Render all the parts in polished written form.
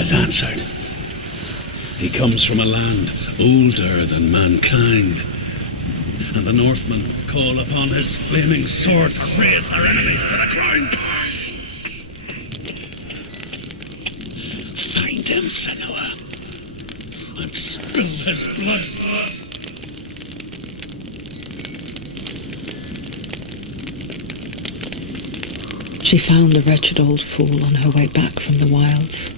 has answered. He comes from a land older than mankind, and the Northmen call upon his flaming sword to raise their enemies to the ground. Find him, Senua, and spill his blood. She found the wretched old fool on her way back from the wilds.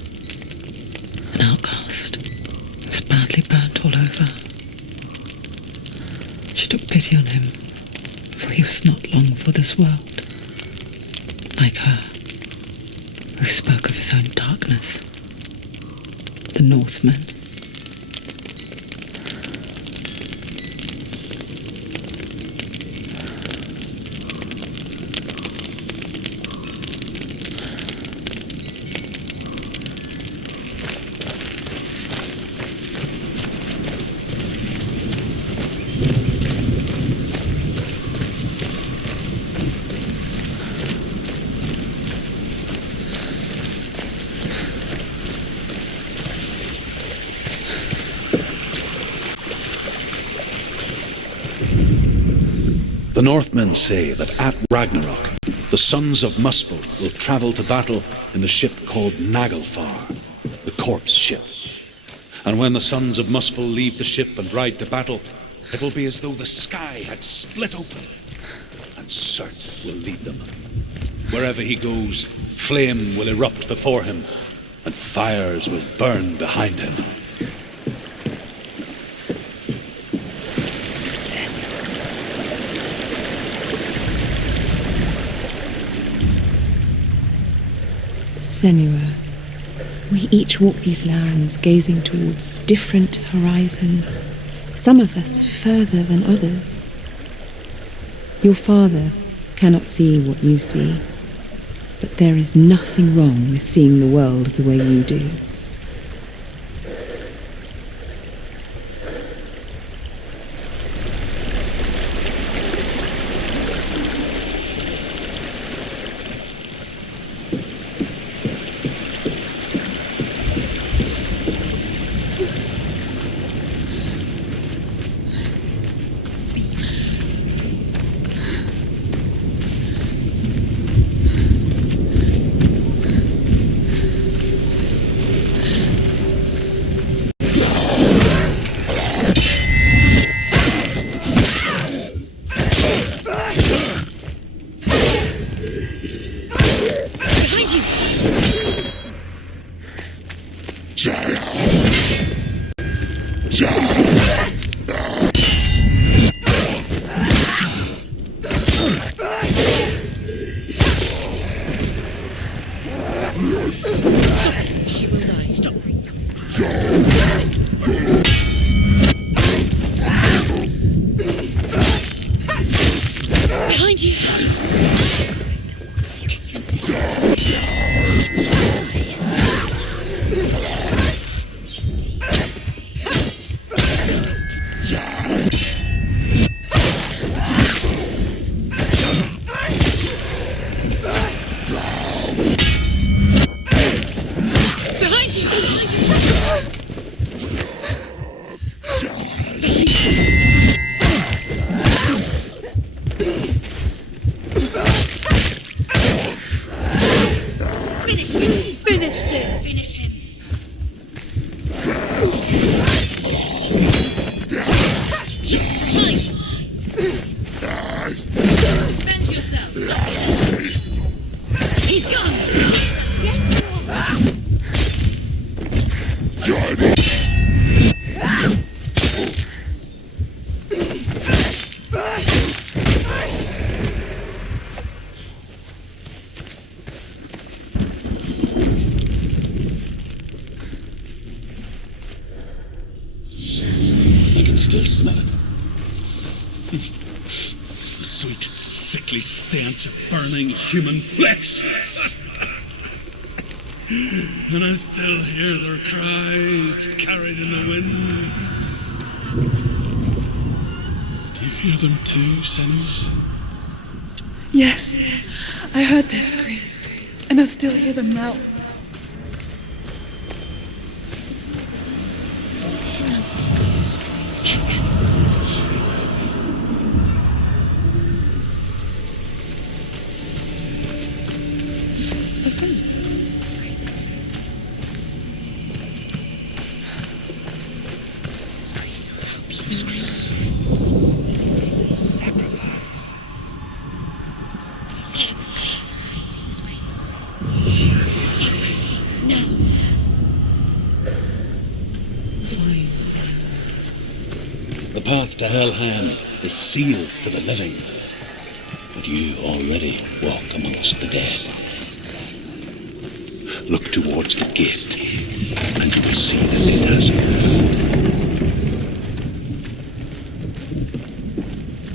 An outcast. He was badly burnt all over. She took pity on him, for he was not long for this world. Like her, who spoke of his own darkness. The Northmen. The Northmen say that at Ragnarok, the sons of Muspel will travel to battle in the ship called Naglfar, the corpse ship. And when the sons of Muspel leave the ship and ride to battle, it will be as though the sky had split open, and Surt will lead them. Wherever he goes, flame will erupt before him, and fires will burn behind him. Senua, we each walk these lands gazing towards different horizons, some of us further than others. Your father cannot see what you see, but there is nothing wrong with seeing the world the way you do. Still smell it. The sweet, sickly stench of burning human flesh. And I still hear their cries carried in the wind. Do you hear them too, Senua? Yes, I heard their screams, and I still hear them now. path to Helheim is sealed to the living, but you already walk amongst the dead. Look towards the gate, and you will see that it has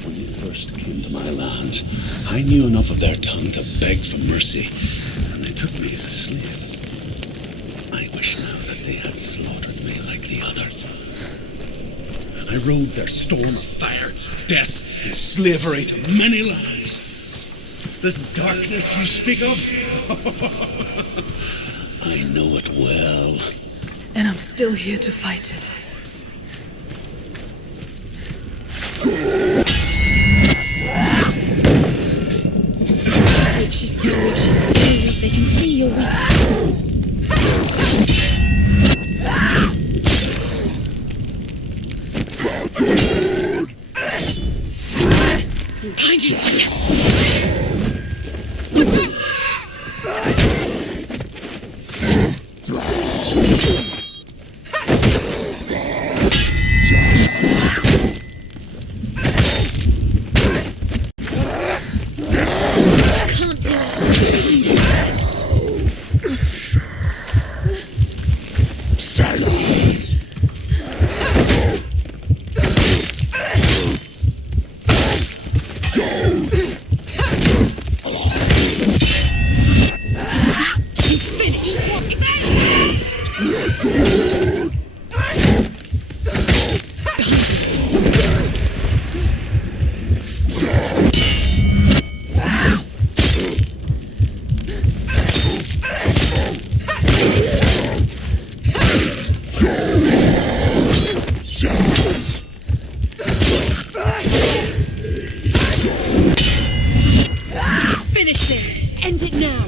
When you first came to my lands, I knew enough of their tongue to beg for mercy, and they took me as a slave. I wish now that they had slaughtered me like the others. I rode their storm of fire, death, and slavery to many lands. This darkness you speak of, I know it well. And I'm still here to fight it. What she say, they can see your weakness. Finish this! End it now!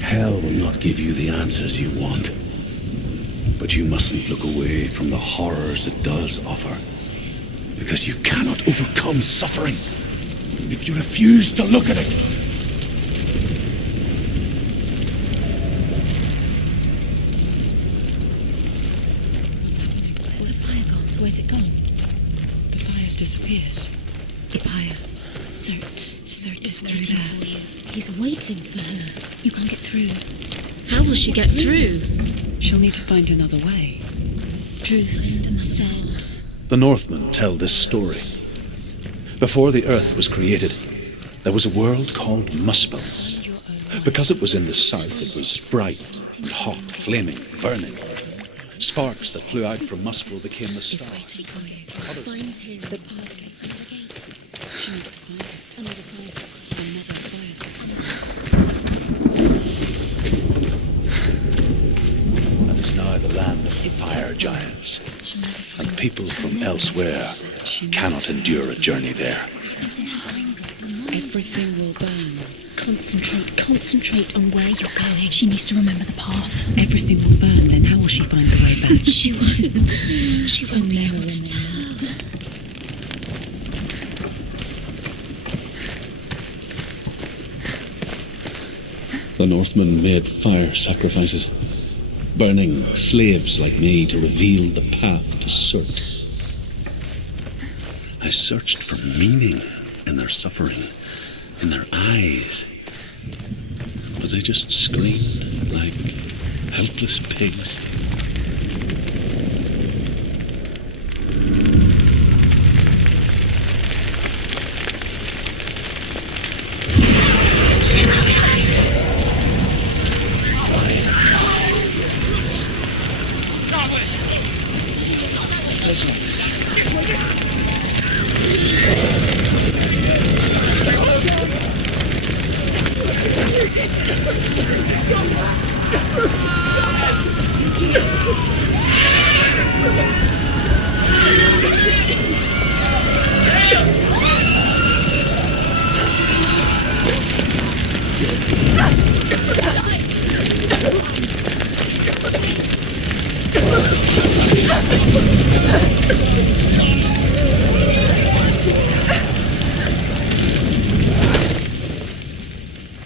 Hell will not give you the answers you want. But you mustn't look away from the horrors it does offer. Because you cannot overcome suffering if you refuse to look at it. What's happening? Where's the fire gone? Where's it gone? The fire's disappeared. The fire. Cert is through there. He's waiting for her. You can't get through. How will she get through? She'll need to find another way. Truth, Cert. The Northmen tell this story. Before the earth was created, there was a world called Muspel. Because it was in the south, it was bright and hot, flaming, burning. Sparks that flew out from Muspel became the stars. Waiting for you. Find him. The path gate. She needs to find it. Another fire circle. Another fire circle. And is now the land of fire giants. And people from elsewhere cannot endure a journey there. Everything will burn. Concentrate on where you're going. She needs to remember the path. Everything will burn, then how will she find the way back? She won't. She won't be able to tell. The Northmen made fire sacrifices. burning slaves like me to reveal the path to Surt. I searched for meaning in their suffering, in their eyes, but they just screamed like helpless pigs.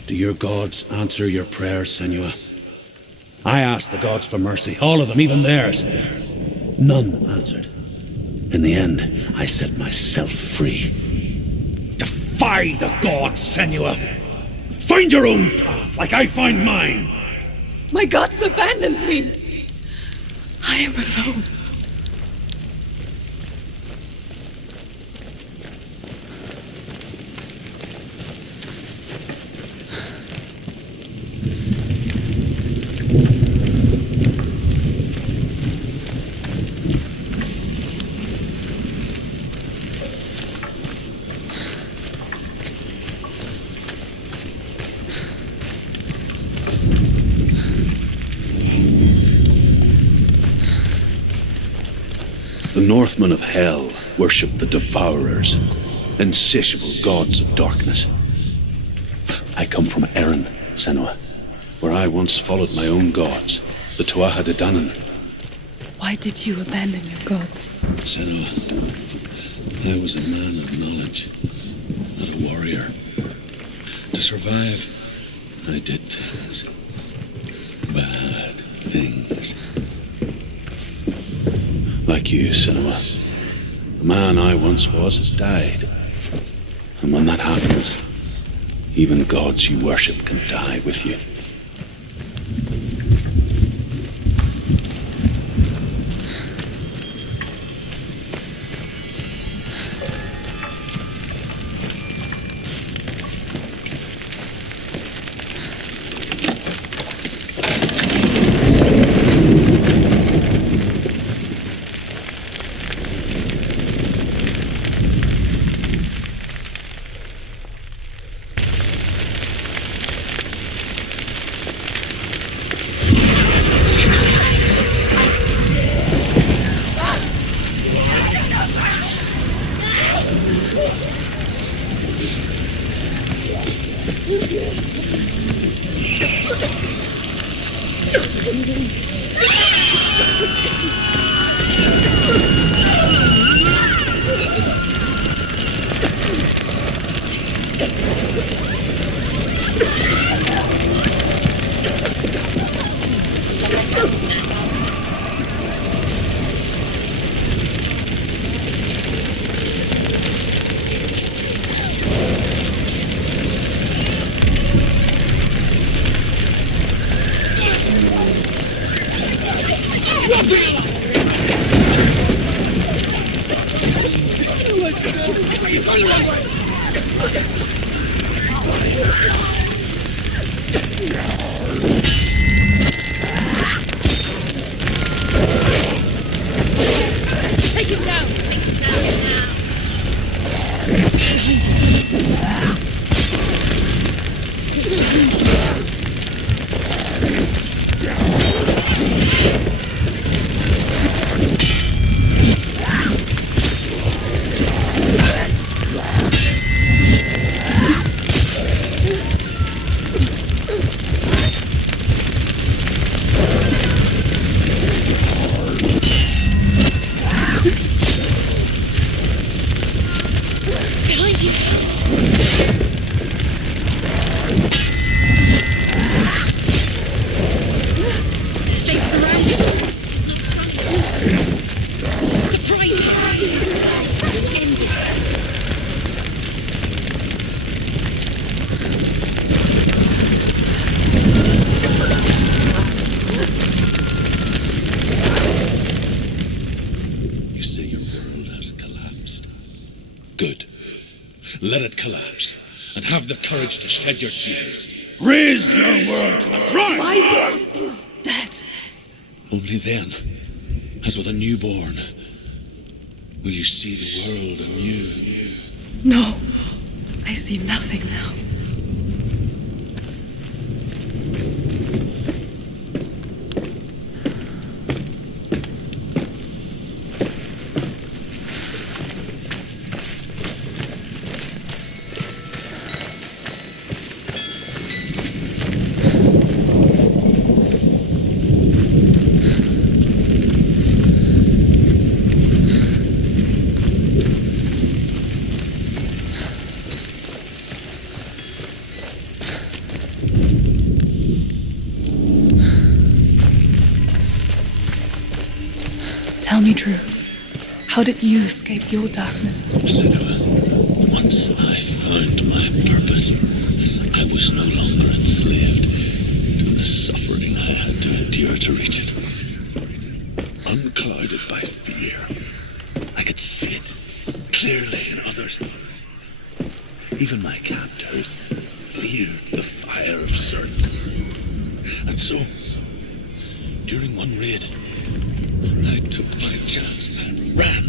Do your gods answer your prayers, Senua? I asked the gods for mercy, all of them, even theirs. None answered. In the end, I set myself free. Defy the gods, Senua! Find your own path, like I find mine! My gods abandoned me. I am alone. The Northmen of Hell worship the Devourers, insatiable gods of darkness. I come from Erin, Senua, where I once followed my own gods, the Tuatha De Danann. Why did you abandon your gods? Senua, I was a man of knowledge, not a warrior. To survive, I did things. Bad things. Like you, Senua. The man I once was has died. And when that happens, even gods you worship can die with you. let it collapse, and have the courage to shed your tears. Raise your world to the ground! My world is dead. Only then, as with a newborn, will you see the world anew. No, I see nothing now. Tell me truth. How did you escape your darkness? Senua, once I found my purpose, I was no longer enslaved to the suffering I had to endure to reach it. Unclouded by fear, I could see it clearly in others. Even my captors feared the fire of certain. And so, during one raid, I took my chance and ran,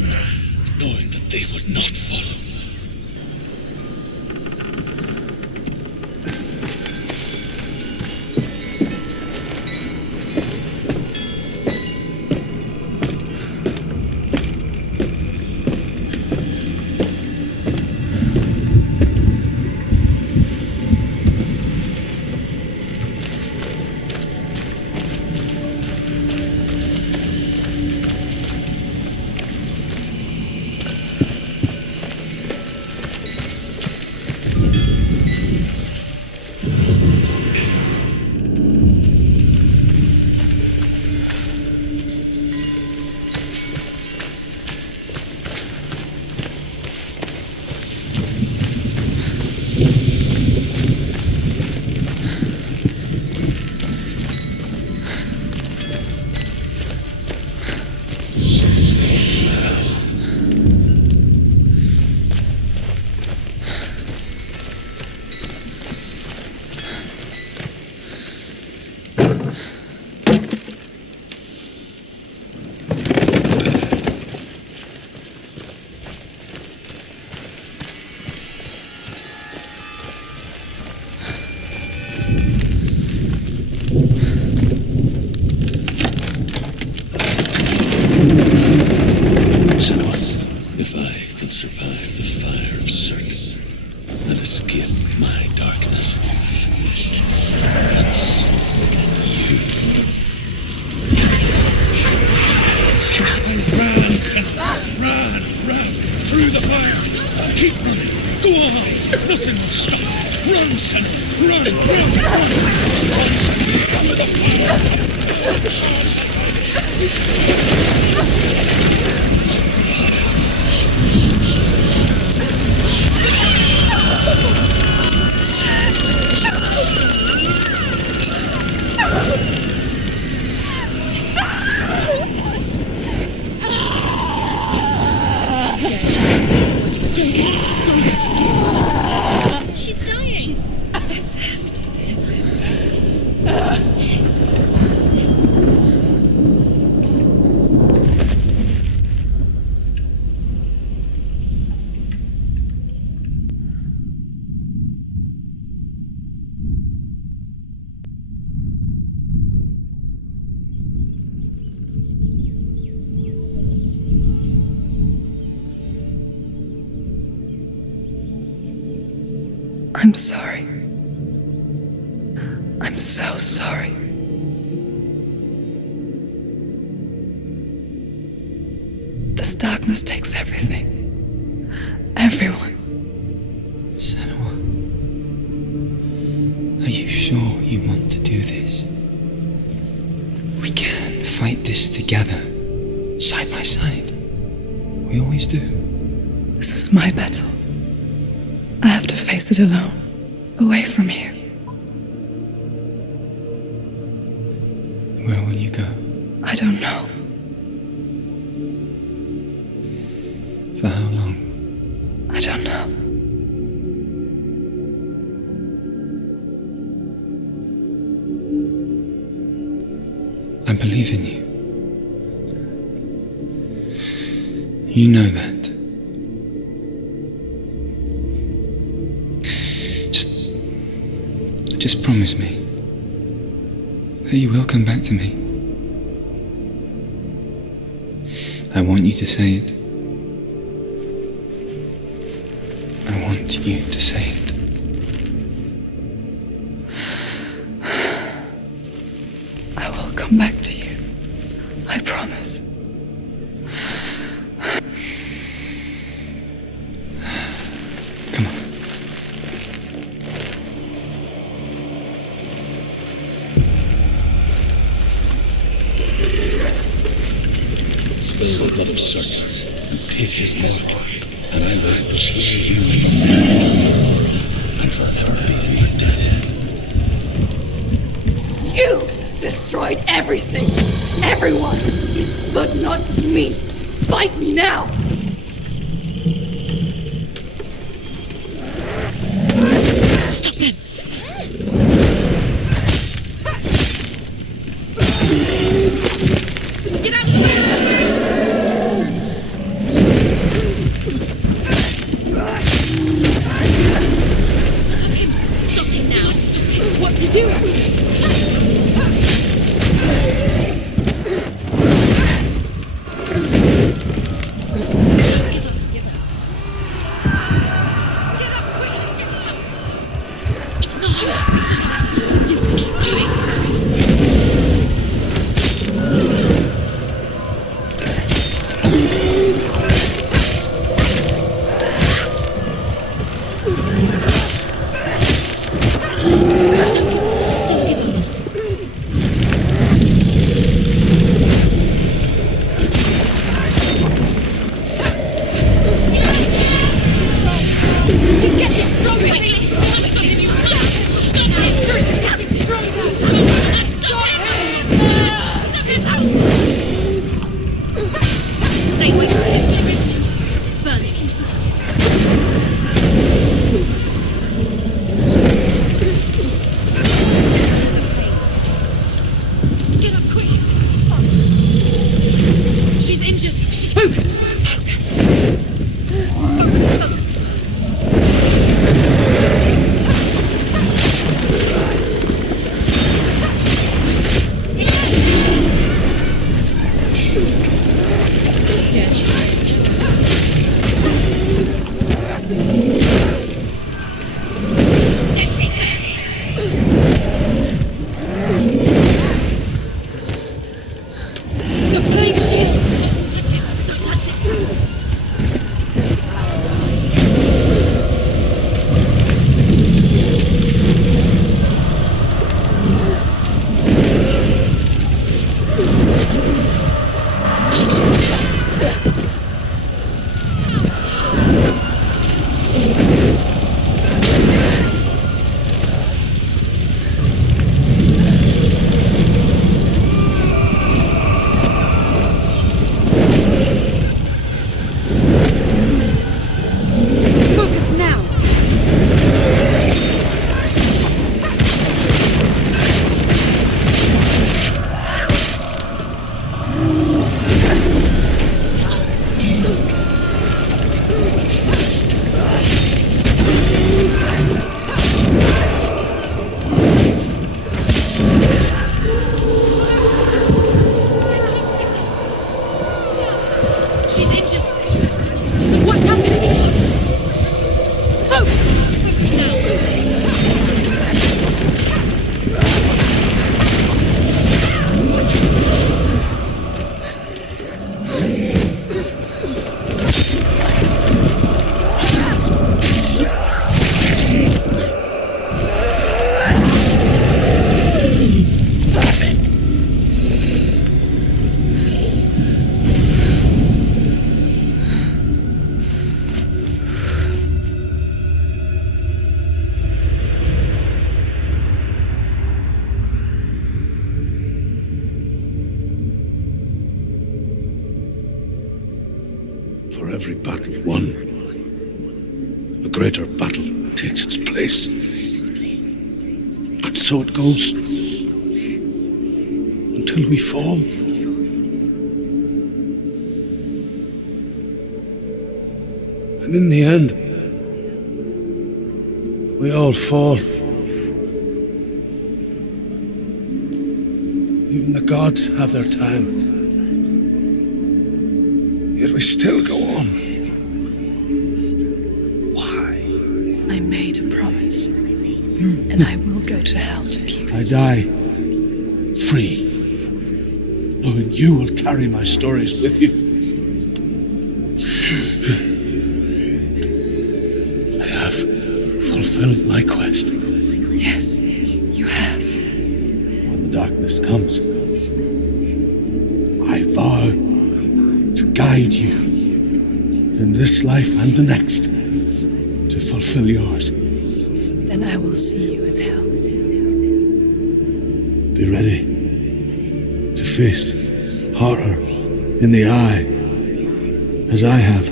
knowing that they would not follow. If I can survive the fire of certain and escape my darkness, then so can you. Run, Senua! Run! Through the fire! Keep running! Go on! Nothing will stop! Run, Senua! Run, Senua! Through the She's dying. It's him. I'm sorry. I'm so sorry. This darkness takes everything. Everyone. Senua, are you sure you want to do this? We can fight this together, side by side. We always do. This is my battle. I have to face it alone, away from here. Where will you go? I don't know. For how long? I don't know. believe in you. You know that. Just promise me that you will come back to me. I want you to say it. I want you to say it. I will come back to you. I promise. Come on. Spill the blood of serpents, and take his mortal, and I will cheer you from now and forever be indebted. You destroyed everything, everyone, but not me. Fight me now! Stop them! Get out of the way! Stop him now! Stop him! What's he doing? Get up quickly! Get up! It's not over! Do what he's doing! Don't give up! He's getting stronger! Quickly! Stop him! Stop him! Stop him! He's strong! Too strong! Stop him! Stop him! Stay away from him! It's burning. Get up quick! She's injured! Focus! Focus! Focus! Focus! The flame shield! Don't touch it! Don't touch it! Focus now! She's injured! What's happening? Focus! Focus now! For every battle won, a greater battle takes its place. And so it goes. till we fall. And in the end, we all fall. Even the gods have their time. Yet we still go on. Why? I made a promise, and I will go to hell to keep I it. die free, knowing you will carry my stories with you. I have fulfilled my quest. Yes, you have. When the darkness comes, I vow to guide you in this life and the next to fulfill yours. Then I will see you in hell. Be ready to face horror in the eye, as I have,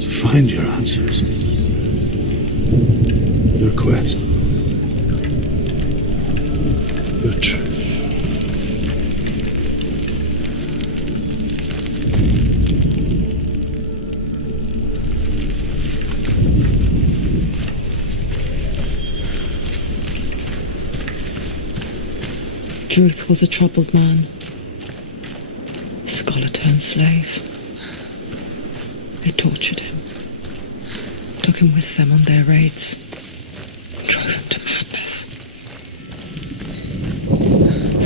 to find your answers, your quest, your truth. Druth was a troubled man, a scholar turned slave. They tortured him, took him with them on their raids, drove him to madness,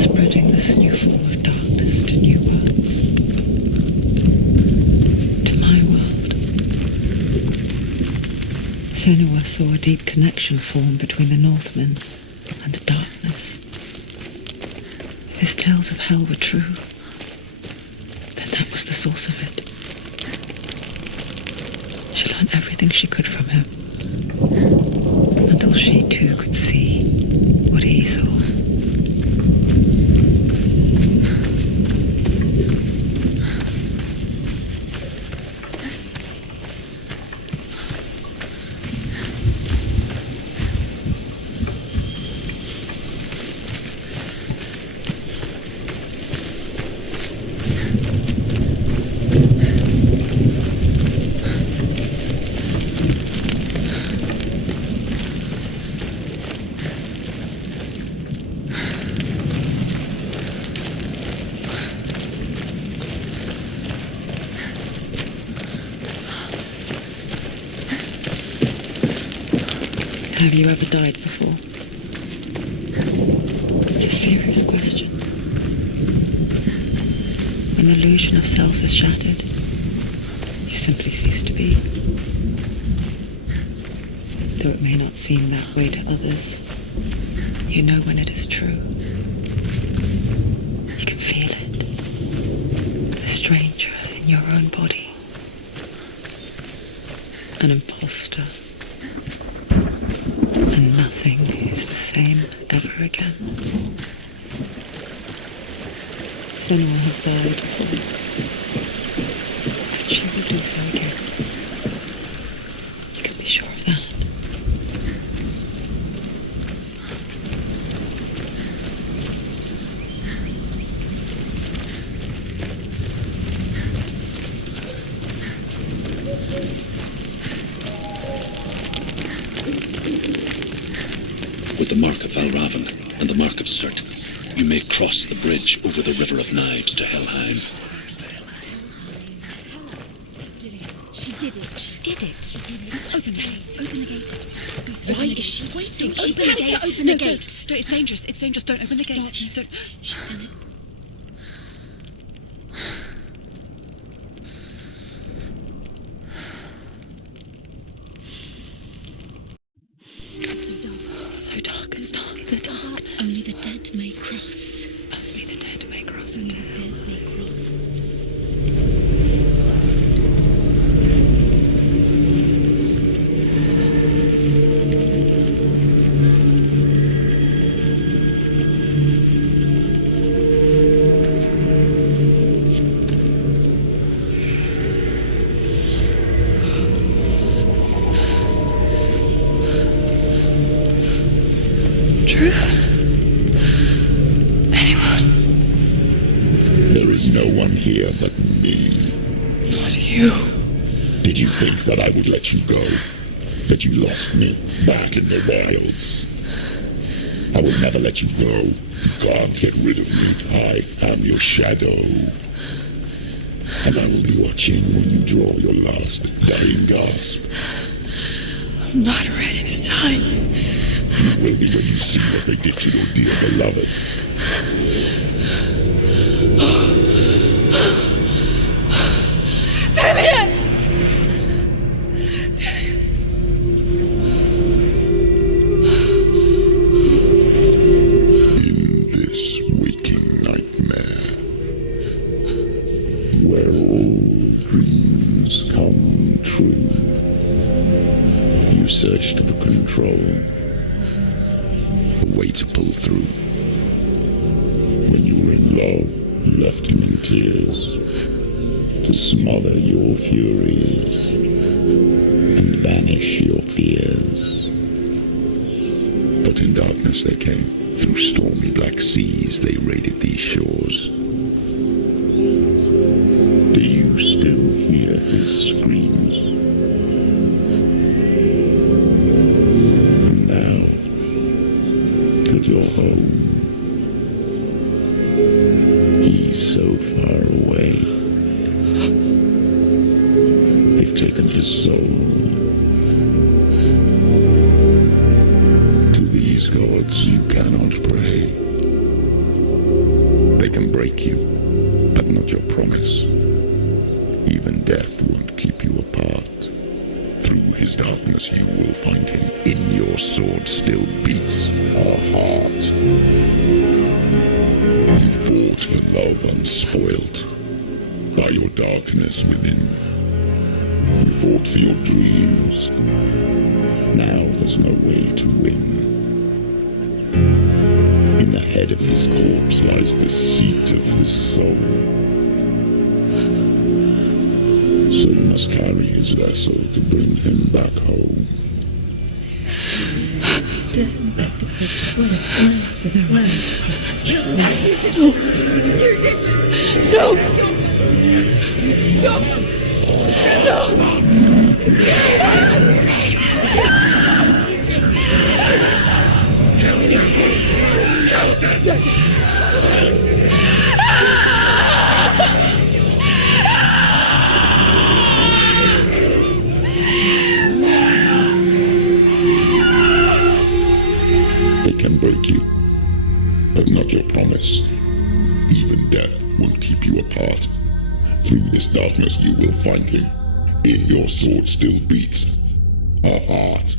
spreading this new form of darkness to new worlds, to my world. Senua saw a deep connection form between the Northmen and the darkness. If his tales of hell were true, then that was the source of it. She learned everything she could from him, until she too could see what he saw. Have you ever died before? It's a serious question. When the illusion of self is shattered, you simply cease to be. Though it may not seem that way to others, you know when it is true. You can feel it. A stranger in your own body. An imposter. And nothing is the same ever again. Senua has died before, but she will do so again. You can be sure of that. With the mark of Valravan and the mark of Surt, you may cross the bridge over the River of Knives to Helheim. She did it. She did it. Open the gate. Open the gate. Why is she waiting? Open the gate. Open the gate. No, it's dangerous. It's dangerous. Don't open the gate. Don't. She's done it. It's so dark. It's so dark. It's dark. The darkness. Only the dead may cross. Only the dead may cross Only into the hell. dead may cross. Truth? no one here but me. But you... Did you think that I would let you go? That you lost me back in the wilds? I will never let you go. You can't get rid of me. I am your shadow. And I will be watching when you draw your last dying gasp. I'm not ready to die. You will be when you see what they did to your dear beloved. Dillian! In this waking nightmare, where all dreams come true, you searched for control, a way to pull through. When you were in love, you left him in tears, to smother your furies and banish your fears. But in darkness they came, through stormy black seas they raided these shores. Do you still hear his screams? And now, at your home, he's so far away. They've taken his soul. To these gods you cannot pray. They can break you, but not your promise. Even death won't keep you apart. Through his darkness you will find him. In your sword still beats a heart. You fought for love unspoilt by your darkness within. You fought for your dreams. Now there's no way to win. In the head of his corpse lies the seat of his soul. So you must carry his vessel to bring him back home. They can break you, but not your promise. Even death won't keep you apart. Through this darkness you will find him. In your sword still beats a heart.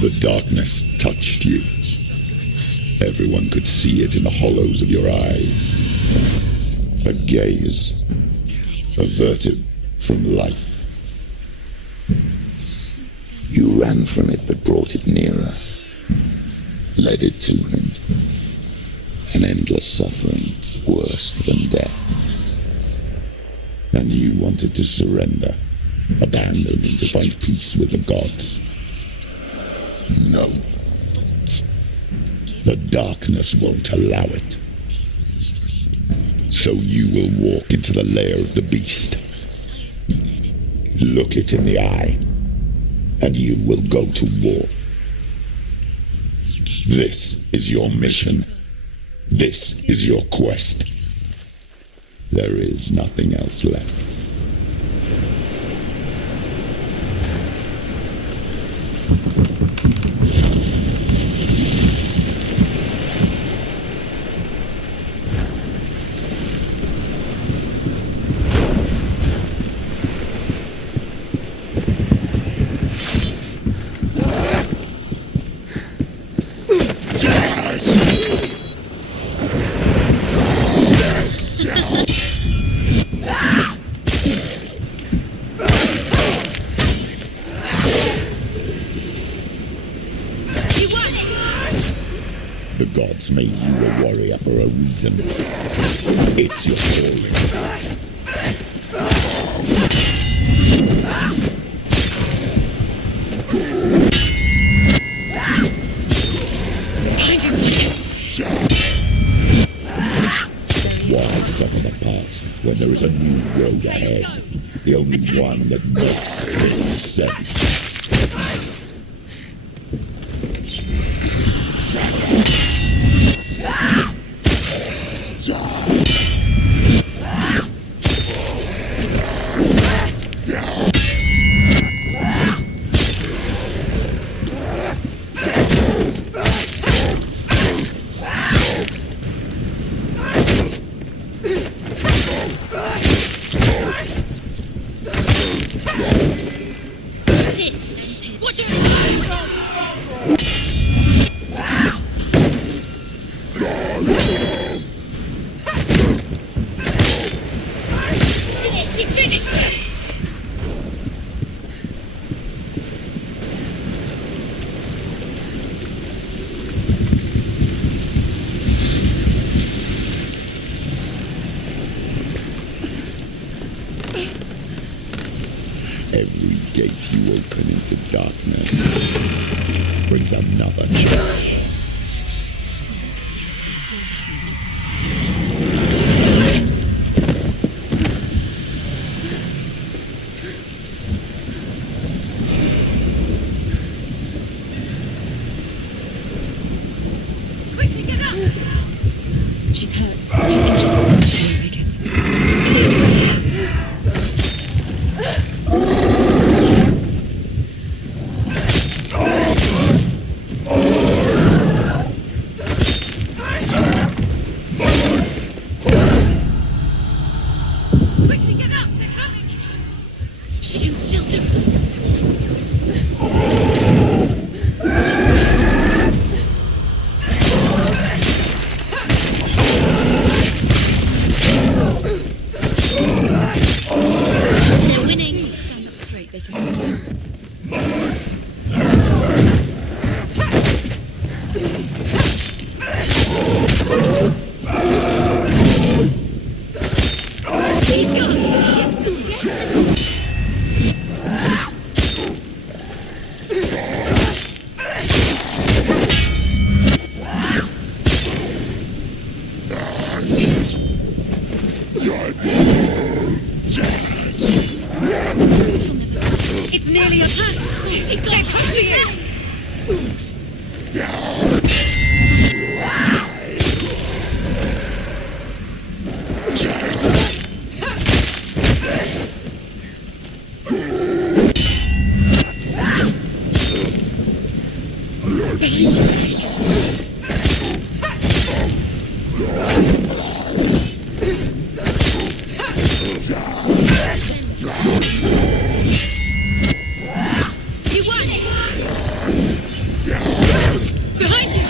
The darkness touched you. Everyone could see it in the hollows of your eyes. A gaze averted from life. You ran from it but brought it nearer. Led it to him. An endless suffering, worse than death. And you wanted to surrender, abandon and to find peace with the gods. No. The darkness won't allow it. So you will walk into the lair of the beast. Look it in the eye, and you will go to war. This is your mission. This is your quest. There is nothing else left. The gods made you a warrior for a reason. It's your calling. Why suffer the past when there is a new road ahead? The only one that makes sense. Every gate you open into darkness brings another change. Quickly get up! She's hurt. She's injured. She'll make it. Quickly get up! They're coming! She can still do it! They're winning! Stand up straight, they can... He's gone! It's nearly a plan! They're coming for you! You won! Behind you!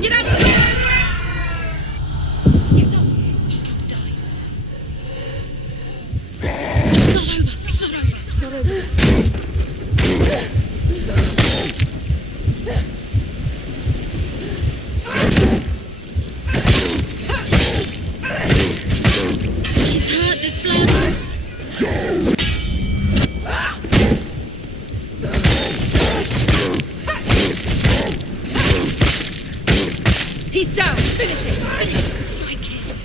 Get out of the way! It's up. She's got to die. It's not over. It's not over. Not over. She's hurt. There's blood. He's down. Finish it. Finish it. Strike him.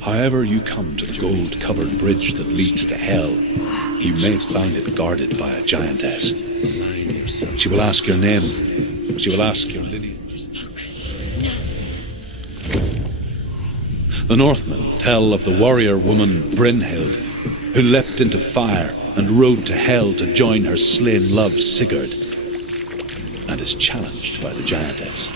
However you come to the gold-covered bridge that leads to Hell, you may find it guarded by a giantess. She will ask your name. She will ask your lineage. The Northmen tell of the warrior woman Brynhild, who leapt into fire and rode to Hell to join her slain love Sigurd. is challenged by the giantess.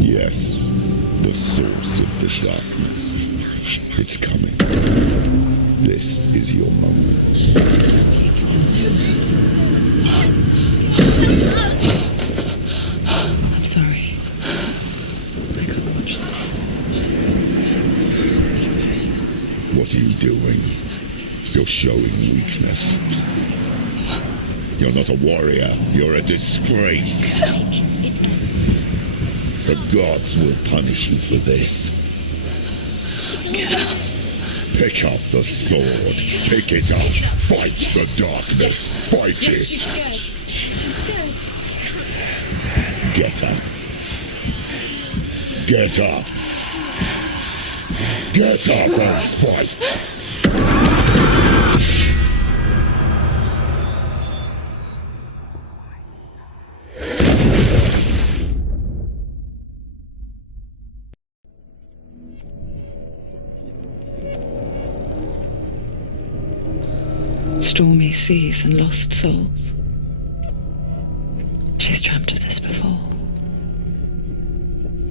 Yes, the source of the darkness. It's coming. This is your moment. I'm sorry. I can't watch this. What are you doing? You're showing weakness. You're not a warrior. You're a disgrace. The gods will punish you for this. Get up. Pick up the sword. Pick it up. Fight the darkness. Fight it. She's scared. Get up. Get up. Get up and fight. Stormy seas and lost souls. She's dreamt of this before.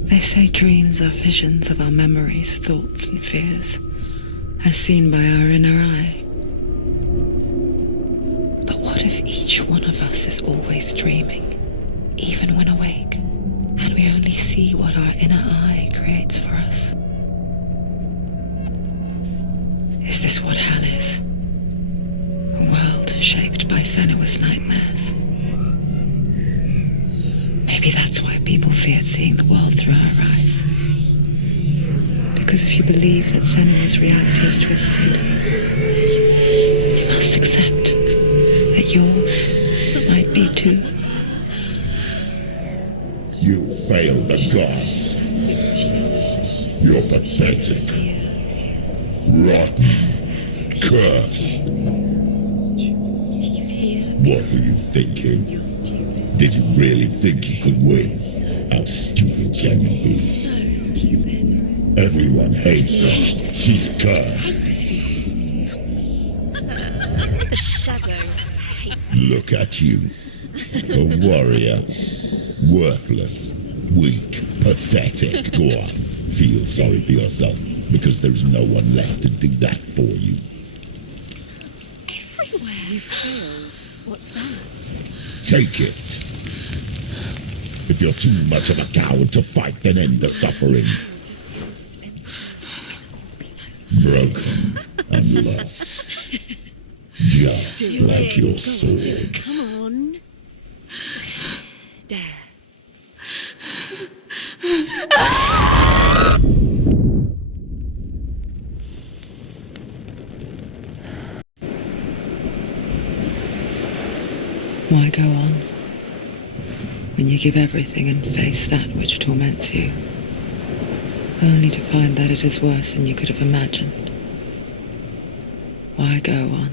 They say dreams are visions of our memories, thoughts and fears, as seen by our inner eye. But what if each one of us is always dreaming, even when awake, and we only see what our inner eye creates for us? Is this what hell is? A world shaped by Senua's nightmares. Maybe that's why people feared seeing the world through her eyes. Because because if you believe that Senua's reality is twisted, you must accept that yours might be too. You failed the gods. You're pathetic. Rotten. Cursed. What were you thinking? Did you really think you could win? How stupid can you be? So stupid. Everyone hates her. She's cursed. The shadow hates. Look at you. A warrior. Worthless. Weak. Pathetic. Go on. Feel sorry for yourself, because there's no one left to do that for you. Everywhere. You failed. What's that? Take it. If you're too much of a coward to fight, then end the suffering. Broken and lost. Just like your sword. Come on. Dare. Why go on when you give everything and face that which torments you, only to find that it is worse than you could have imagined? Why go on?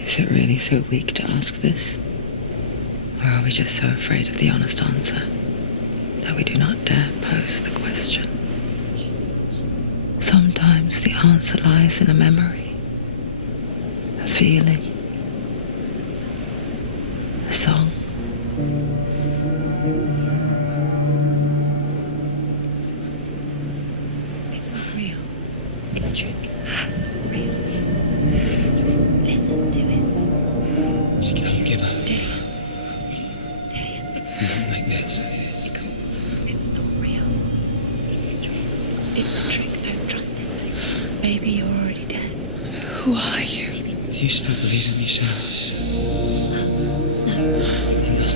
Is it really so weak to ask this? Or are we just so afraid of the honest answer that we do not dare pose the question? Sometimes the answer lies in a memory, a feeling, a song. It's the song. It's not real. It's a trick. It's not real. It is real. Listen to it. She don't give up. It's Not like this. It's not real. It is real. It's a trick. Don't trust it. Maybe you're already dead. Who are you? Maybe this Do you still believe in yourself? No, it's not.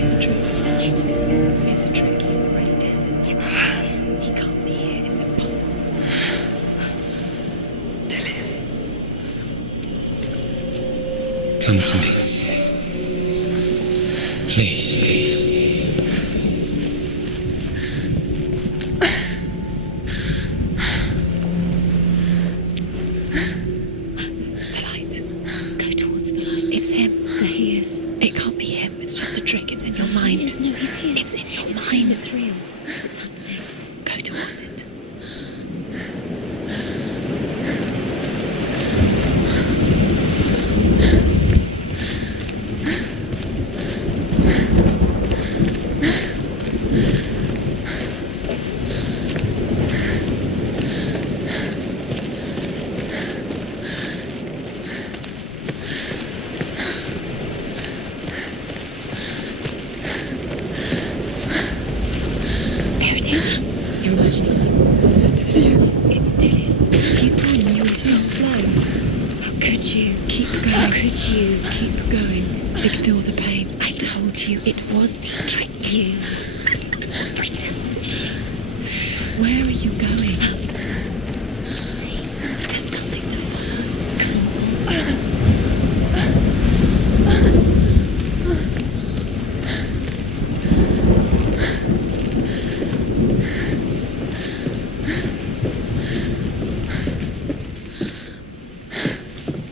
It's a trick. She knows it's a trick. He's already dead. He can't be here. It's impossible. Come to me. Please. The light. Go towards the light. It's him. There he is. It can't be him. It's just a trick. It's in your mind. No, he's here. It's in your mind. It's real. It's happening. Go towards it. There it is. You're imagining things. It's Dylan. He's gone. You were so slow. How could you? Keep going. How could you? Keep going. Ignore the pain. I told you it was to trick you. I told you. Where are you going? See, there's nothing to follow. Come on.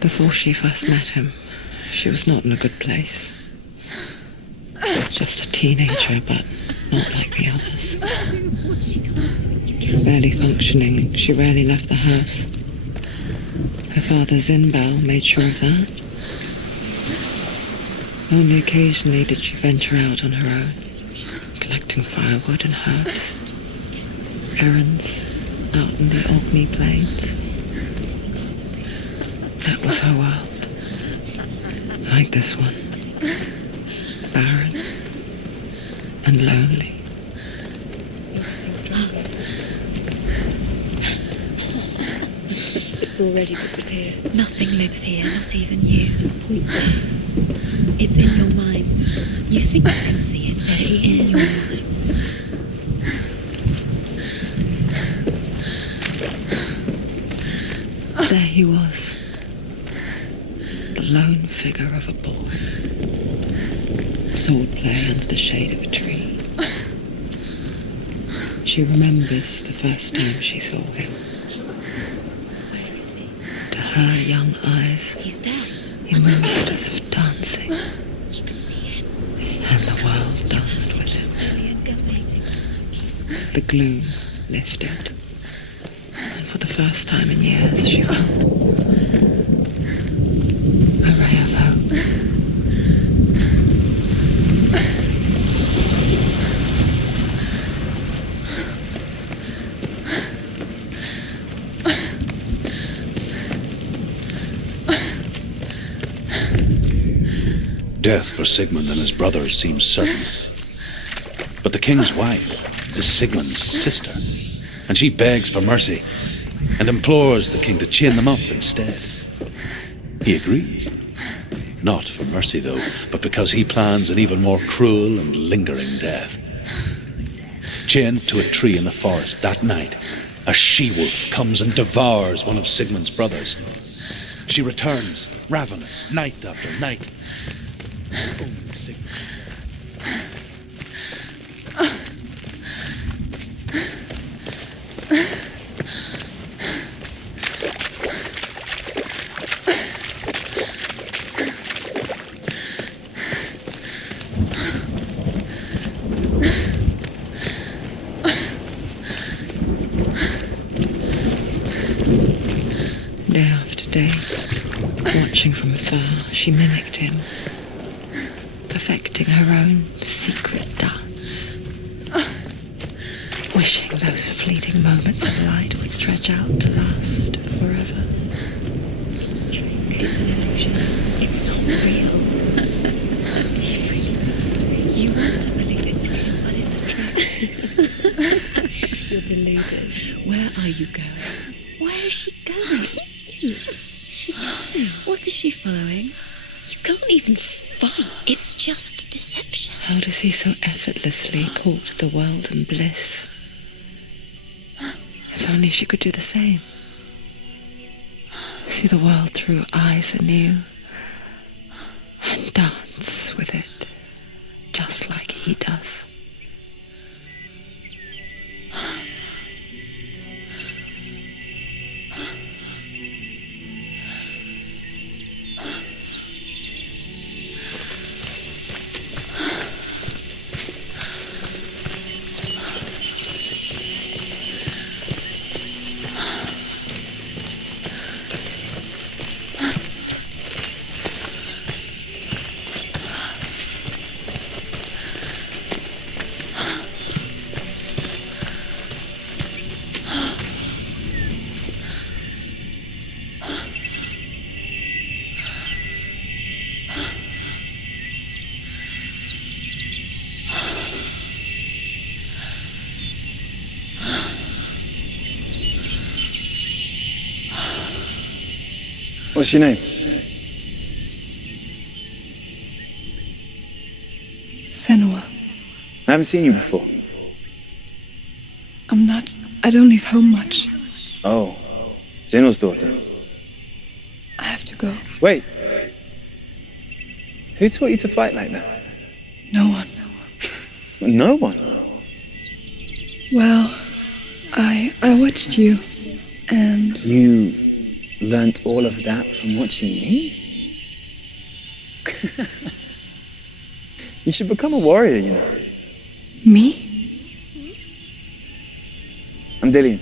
Before she first met him, she was not in a good place. Just a teenager, but not like the others. Barely functioning, she rarely left the house. Her father Zinbao made sure of that. Only occasionally did she venture out on her own, collecting firewood and herbs, errands out in the Orkney plains. That was her world. Like this one. Barren and lonely. It's already disappeared. Nothing lives here, not even you. It's pointless. It's in your mind. You think you can see it, but it's in your mind. he was, the lone figure of a boy. Swordplay under the shade of a tree. She remembers the first time she saw him. Where is he? To her young eyes, He's there. he moved as if dancing, You can see him. and the world danced with him. Julian goes waiting. The gloom lifted, and for the first time in years she felt a ray of hope. Death for Sigmund and his brothers seems certain. But the king's wife is Sigmund's sister, and she begs for mercy and implores the king to chain them up instead. He agrees. Not for mercy, though, but because he plans an even more cruel and lingering death. Chained to a tree in the forest that night, a she-wolf comes and devours one of Sigmund's brothers. She returns, ravenous, night after night. Only Sigmund. Day after day, watching from afar, she mimicked him, perfecting her own secret dance, wishing those fleeting moments of light would stretch out to last forever. It's a trick. It's an illusion. It's not real. Do you really think it's real? You want to believe it's real, but it's a trick. You're deluded. Where are you going? Where is she going? What is she following? You can't even fight. It's just deception. How does he so effortlessly court the world and bliss? If only she could do the same. See the world through eyes anew and dance with it just like he does. What's your name? Senua. I haven't seen you before. I don't leave home much. Oh, Zenua's daughter. I have to go. Wait. Who taught you to fight like that? No one. No one? Well, I watched you, and You learnt all of that from watching me? You should become a warrior, you know. me? I'm Dillian.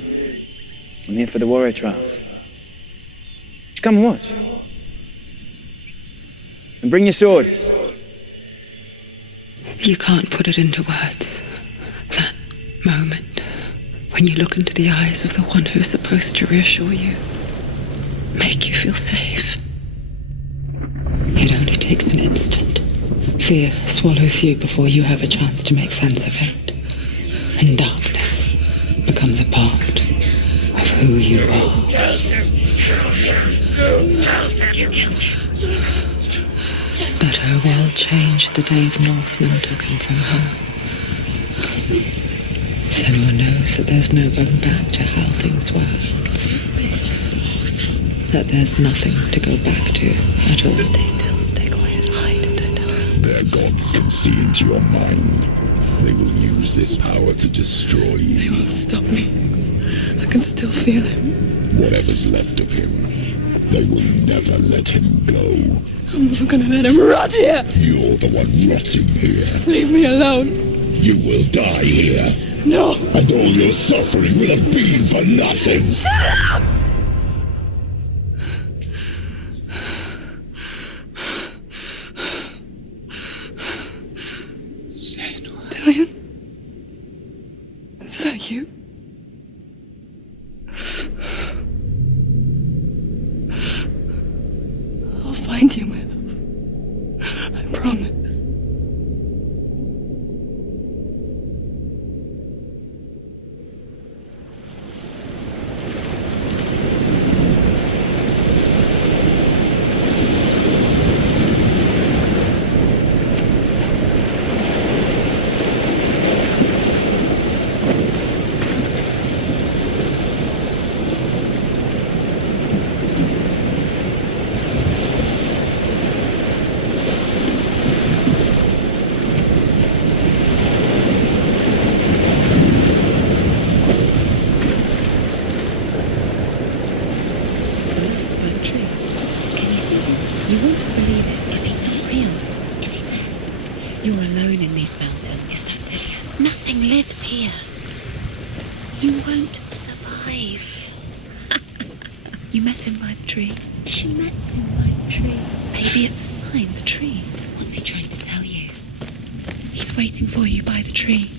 I'm here for the warrior trials. Just come and watch. And bring your sword. You can't put it into words. That moment when you look into the eyes of the one who is supposed to reassure you, make you feel safe. It only takes an instant. Fear swallows you before you have a chance to make sense of it. And darkness becomes a part of who you are. But her world changed the day the Northmen took him from her. Senua knows that there's no going back to how things were. that there's nothing to go back to at all. Stay still, stay quiet, hide, don't tell her. Their gods can see into your mind. They will use this power to destroy you. They won't stop me. I can still feel him. Whatever's left of him, they will never let him go. I'm not gonna let him rot here. You're the one rotting here. Leave me alone. You will die here. No. And all your suffering will have been for nothing. Shut up! Dillian? Is that you? I'll find you, my love. I promise. You want to believe it. Is he not real? Is he there? You're alone in these mountains. Is that Dillian? Nothing lives here. You won't survive. You met him by the tree. She met him by the tree. Maybe it's a sign, the tree. What's he trying to tell you? He's waiting for you by the tree.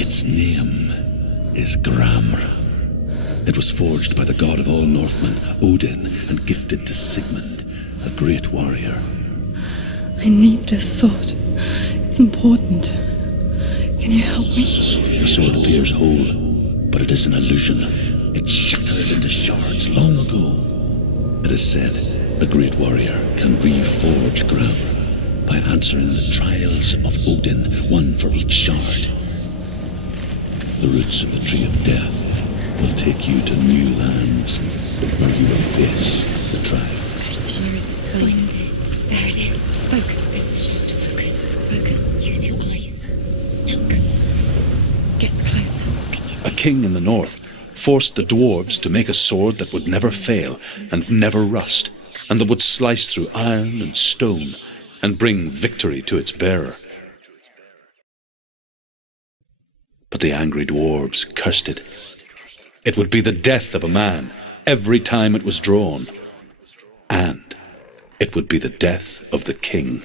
Its name is Gramr. It was forged by the god of all Northmen, Odin, and gifted to Sigmund, a great warrior. I need this sword. It's important. Can you help me? The sword appears whole, but it is an illusion. It shattered into shards long ago. It is said a great warrior can reforge Gramr by answering the trials of Odin, one for each shard. The roots of the Tree of Death will take you to new lands where you will face the trials. Find it. There it is. Focus. There's the shard. Focus. Focus. Use your eyes. Look. Get closer. What can you see? A king in the north forced the dwarves to make a sword that would never fail and never rust, and that would slice through iron and stone and bring victory to its bearer. But the angry dwarves cursed it. It would be the death of a man every time it was drawn. And it would be the death of the king.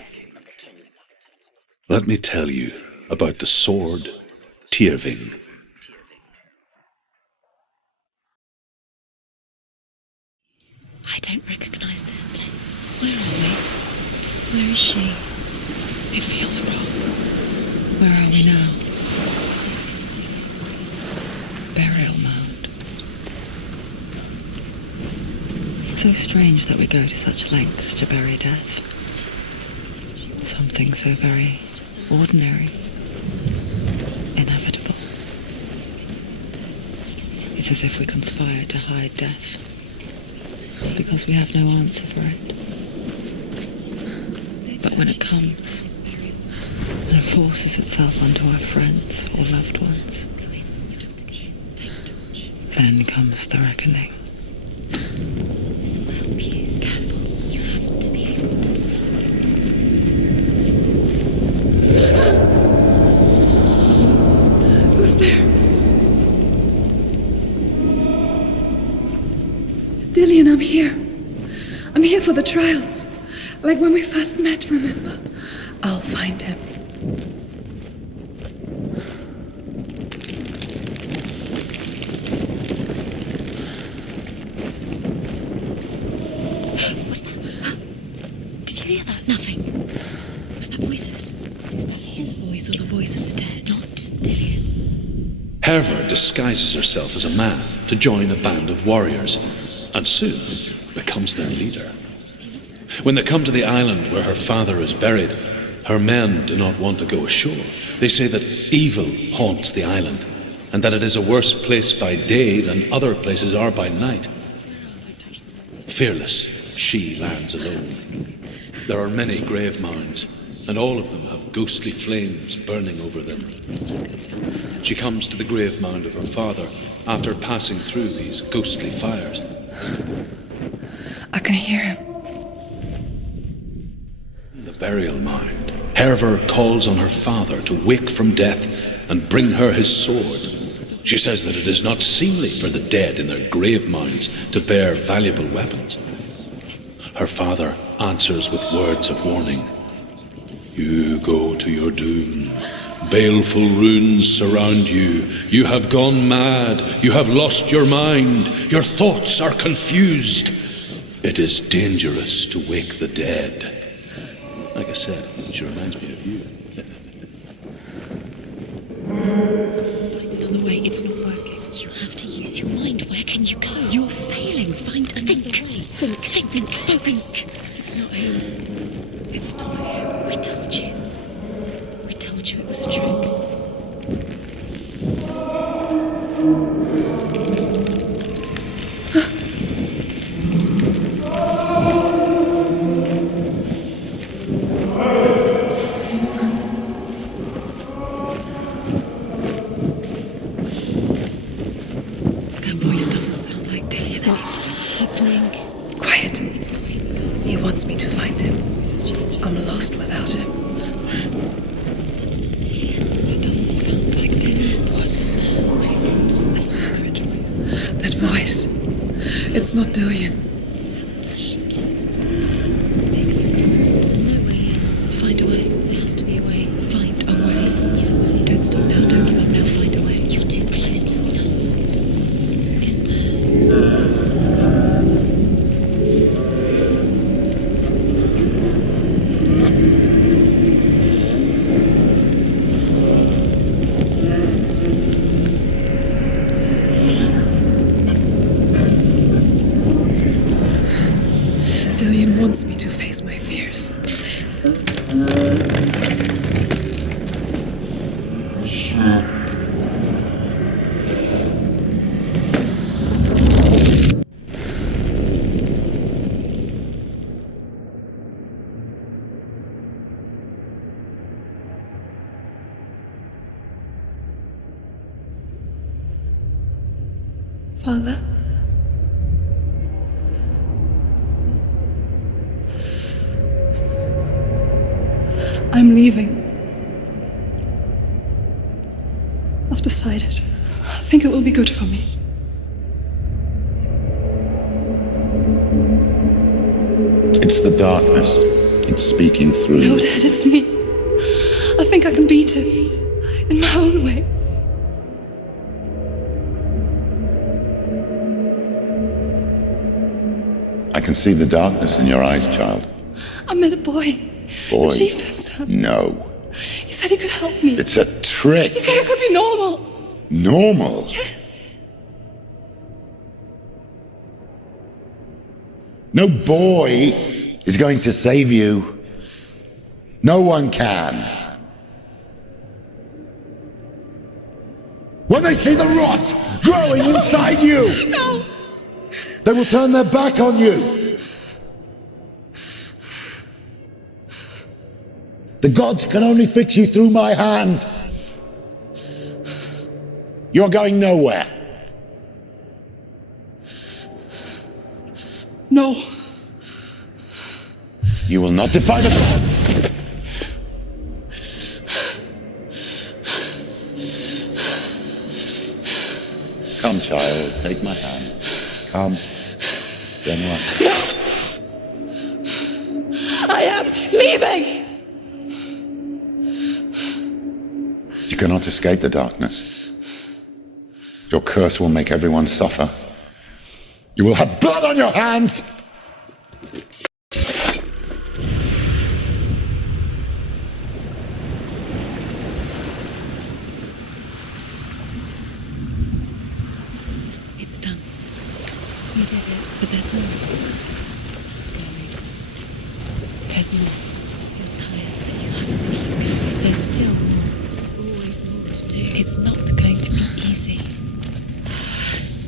Let me tell you about the sword Tyrving. I don't recognize this place. Where are we? Where is she? It feels wrong. Where are we now? Burial mound. It's so strange that we go to such lengths to bury death. Something so very ordinary, inevitable. It's as if we conspire to hide death, because we have no answer for it. But when it comes, and forces itself onto our friends or loved ones, then comes the reckoning. This will help you. Careful. You have to be able to see. Who's there? Dillian, I'm here. I'm here for the trials. Like when we first met, remember? I'll find him. What's that? Did you hear that? Nothing. Was that voices? Is that his voice or the voice of the dead? Not Dillian. Herva disguises herself as a man to join a band of warriors, and soon becomes their leader. When they come to the island where her father is buried, her men do not want to go ashore. They say that evil haunts the island, and that it is a worse place by day than other places are by night. Fearless, she lands alone. There are many grave mounds, and all of them have ghostly flames burning over them. She comes to the grave mound of her father after passing through these ghostly fires. I can hear him. The burial mound, Herva calls on her father to wake from death and bring her his sword. She says that it is not seemly for the dead in their grave mounds to bear valuable weapons. Her father answers with words of warning. You go to your doom. Baleful runes surround you. You have gone mad. You have lost your mind. Your thoughts are confused. It is dangerous to wake the dead. Like I said, she reminds me of you. Find another way. It's not working. You have to use your mind. Where can you go? You're failing. Find another way. Think. Focus. It's not him. It's not him. We told you. We told you it was a trick. That voice doesn't sound like Dillian. What's happening? Quiet. It's not him. He wants me to find him. I'm lost without him. That's not Dillian. That doesn't sound like Dillian. What's in there? What is it? A secret room. That voice. It's not Dillian. How does she get? Maybe you can. There's no way in. Find a way. There has to be a way. Find a way. There's always a way. Don't stop now. Don't give up now. Find a way. You're too close to stop. What's in there? Dillian wants me to face my fears. Father? I'm leaving. I've decided. I think it will be good for me. It's the darkness. It's speaking through No, you. Dad, it's me. I think I can beat it. In my own way. I can see the darkness in your eyes, child. I met a boy. Boy. The chieftain's son. No. He said he could help me. It's a trick. He said I could be normal. Normal. Yes. No boy is going to save you. No one can. When they see the rot growing inside you! No! They will turn their back on you! The gods can only fix you through my hand. You're going nowhere. No. You will not defy the gods! Come, child, take my hand. Come, Senua. I am leaving! You cannot escape the darkness. Your curse will make everyone suffer. You will have blood on your hands! It's done. You did it, but there's more. There's more. You're tired, but you have to keep going. There's still more. There's always more to do. It's not going to be easy.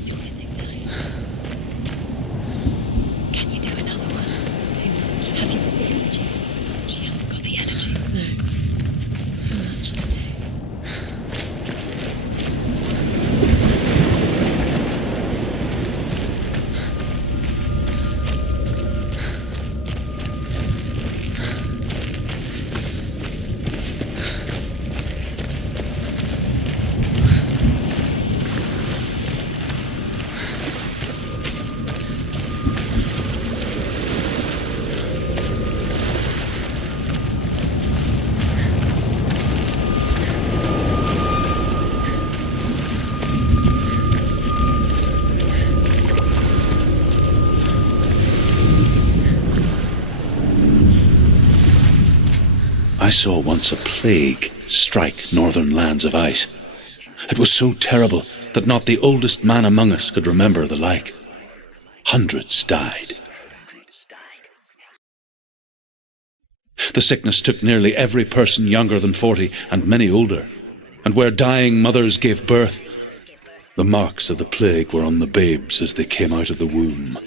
You're getting tired. Can you do another one? It's too much. Have you got the energy? She hasn't got the energy. No. Too much to do. I saw once a plague strike northern lands of ice. It was so terrible that not the oldest man among us could remember the like. Hundreds died. The sickness took nearly every person younger than 40 and many older, and where dying mothers gave birth, the marks of the plague were on the babes as they came out of the womb.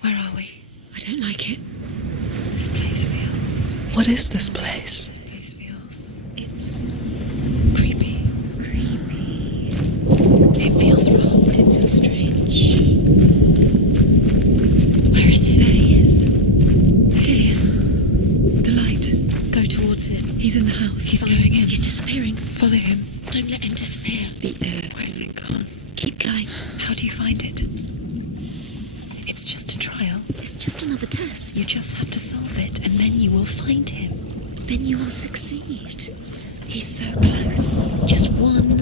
Where are we? I don't like it. This place feels... What is this place? This place feels... It's... creepy. Creepy. It feels wrong. It feels strange. Where is it? There he is. Dilius. The light. Go towards it. He's in the house. He's going in. He's disappearing. Follow him. Don't let him disappear. The air. Where's it gone? Keep going. How do you find it? It's just a trial. It's just another test. You just have to solve it, and then you will find him. Then you will succeed. He's so close. Just one